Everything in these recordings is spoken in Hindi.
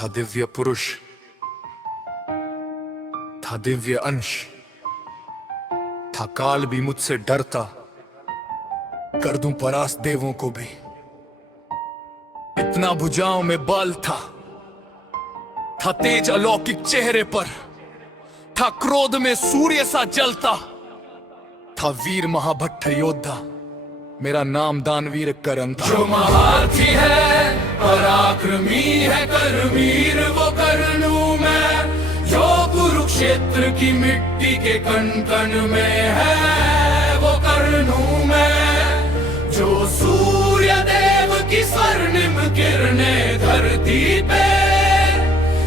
था दिव्य पुरुष, था दिव्य अंश, था काल भी मुझसे डरता, कर दूं परास्त देवों को भी। इतना भुजाओं में बाल था तेज अलौकिक चेहरे पर, था क्रोध में सूर्य सा जलता, था वीर महाभट्ट योद्धा, मेरा नाम दानवीर करन था। जो महारथी है पराक्रमी है करवीर, वो करनू मैं जो कुरुक्षेत्र की मिट्टी के कण कण में है, वो करनू मैं जो सूर्य देव की स्वर्णिम किरणें धरती पे,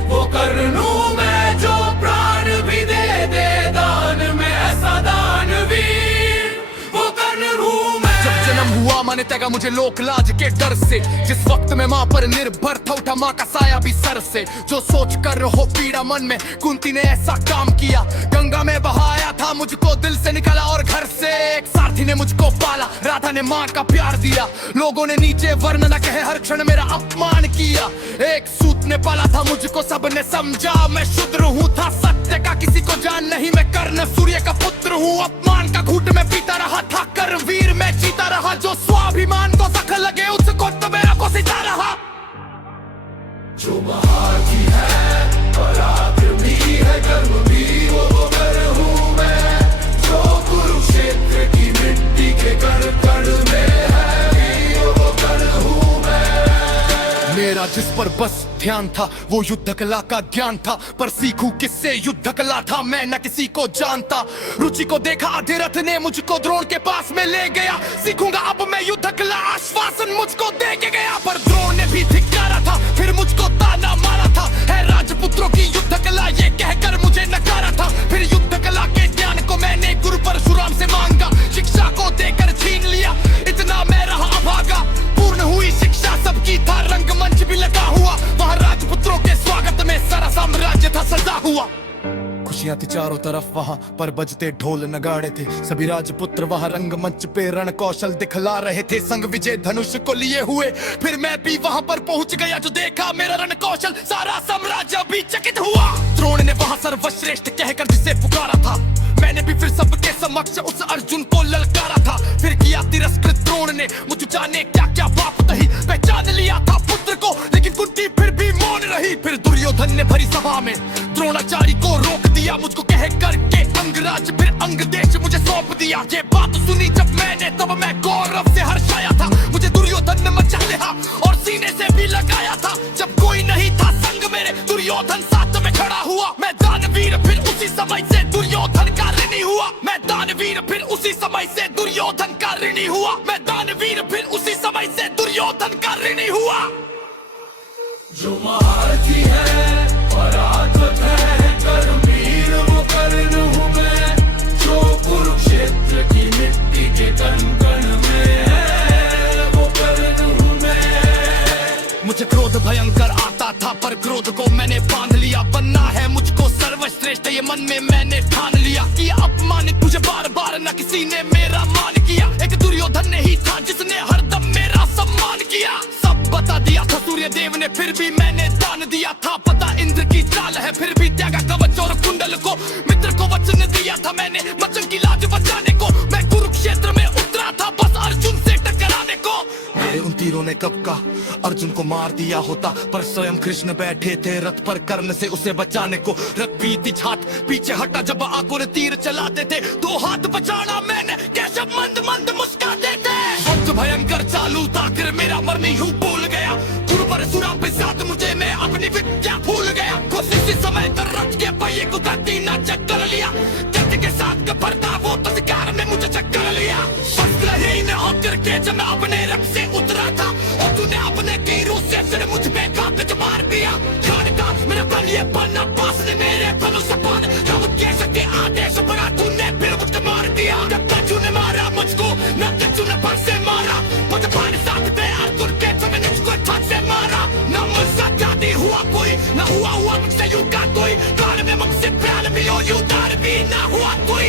वो करनू मैं जो प्राण भी दे दे दान में, ऐसा दानवीर वो करनू मैं। जब जन्म हुआ मैंने त्यागा मुझे लोक लाज के डर से, जिस वक्त मैं माँ पर निर्भर था उठा माँ का साया भी सर से। जो सोच कर हो पीड़ा मन में कुंती ने ऐसा काम किया, गंगा में बहाया था मुझको दिल से निकाला और घर से। एक सारथी ने मुझको पाला, राधा ने माँ का प्यार दिया, लोगों ने नीचे वर्ण न कहे हर क्षण मेरा अपमान किया। एक सूत ने पाला था मुझको सबने समझा, मैं शूद्र हूँ था सत्य का किसी को जान नहीं, मैं कर्ण सूर्य का पुत्र हूँ। अपमान का घूंट में पीता रहा था, करवीर मैं जीता रहा, जो स्वाभिमान को सख लगे उसको तो मेरा को सिता रहा। जो महारथी है पराक्रमी है कर्मवीर, वो करहूं मैं जो कुरुक्षेत्र की मिट्टी के कण कण में है, वो करहूं मैं। मेरा जिस पर बस ध्यान था वो युद्ध कला का ज्ञान था, पर सीखूं किससे युद्ध कला था मैं न किसी को जानता। रुचि को देखा अधिरथ ने मुझको द्रोण के पास में ले गया, सीखूंगा अब मैं युद्ध कला, आश्वासन मुझको दे के गया। पर द्रोण ने भी धिक्कारा था, फिर मुझको ताना मारा था, है राजपुत्रों की युद्ध कला ये कहकर मुझे नकारा था। फिर युद्ध कला के ज्ञान को मैंने गुरु परशुराम से मांगा, शिक्षा को देकर छीन लिया, इतना मैं रहा अभागा। पूर्ण हुई शिक्षा सबकी था, रंगमंच भी लगा हुआ, वहाँ राजपुत्रों के स्वागत में सारा साम्राज्य था सजा हुआ। खुशियां थी चारों तरफ वहाँ पर बजते ढोल नगाड़े थे, सभी राजपुत्र वहाँ रंगमंच पे रण कौशल दिखला रहे थे, संग विजय धनुष को लिए हुए। फिर मैं भी वहाँ पर पहुँच गया, जो देखा मेरा रण कौशल सारा साम्राज्य भी चकित हुआ। द्रोण ने वहाँ सर्वश्रेष्ठ कहकर जिसे पुकारा था, मैंने भी फिर सबके समक्ष उस अर्जुन को ललकारा था। फिर किया तिरस्कृत द्रोण ने मुझे जाने क्या क्या पाप तही, पहचान लिया था पुत्र को लेकिन कुंती फिर भी मौन रही। फिर दुर्योधन ने भरी सभा में द्रोणाचार्य को रोक दिया, मुझको कह करके अंगराज फिर अंग देश मुझे सौंप दिया। ये बात सुनी जब मैंने तब मैं गौरव से हर्षाया था, मुझे दुर्योधन ने मचा लिया और सीने से भी लगाया था। जब कोई नहीं था संग मेरे दुर्योधन साथ में खड़ा हुआ, मैं दानवीर फिर उसी समय से दुर्योधन का ऋणी हुआ। मैं दानवीर फिर उसी समय से दुर्योधन का ऋणी हुआ, मैं दानवीर फिर उसी समय से दुर्योधन का ऋणी हुआ। जो महारथी है पराक्रम है कर्मवीर, वो कर्ण हूँ मैं जो कुरुक्षेत्र की मिट्टी के कण कण में है, वो कर्ण हूँ मैं। मुझे क्रोध भयंकर आता था, पर क्रोध को मैंने बांध लिया, बनना है मुझको सर्वश्रेष्ठ ये मन में मैंने ठान लिया। किया अपमानित मुझे बार बार न किसी ने मेरा मान किया, एक दुर्योधन ने ही था जिसने हरदम मेरा सम्मान किया। सब बता दिया था सूर्य देव ने, फिर भी मैंने दान दिया था, पता इंद्र की चाल है फिर भी त्यागा कवच और कुंडल को। मित्र को वचन दिया था मैंने मचन की लाज बचाने को, मैं कुरुक्षेत्र में उतरा था बस अर्जुन से टकराने को। मेरे उन तीरों ने कब का अर्जुन को मार दिया होता, पर स्वयं कृष्ण बैठे थे रथ पर कर्ण से उसे बचाने को। रथ बीती छात पीछे हटा जब आंखों ने तीर चलाते थे, दो हाथ बचाना मैंने केशव मंद मंद मुस्कुराते थे। वक्त भयंकर चालू था फिर मेरा मरनी हूँ भूल गया, गुरु परशुराम के साथ मुझे मैं अपनी विद्या भूल गया। कोशिश समय कर रथ के पहिए को धरती ना चक्कर लिया, जज के साथ कपरता वो तस्कार में मुझे चक्कर लिया। वस्त्रहीन होकर के जब मैं अपने रथ से उतरा था, और तूने अपने तीरों से सिर मुझ पे काट मार दिया। खानका मेरा बल ये बनना पास ने मेरे बलों से पान, रब के सके आदेश पड़ा तूने फिर मुझे मार दिया। जब कछु ने मारा मुझको न कछु ने पर से मारा, मुझे पानी साथ दे अर्जुन के समय मुझको छत से मारा। न मुझसे जाती हुआ कोई, न हुआ मुझसे युग का कोई, काल में मुझसे प्यार भी हो युद्ध भी न हुआ कोई।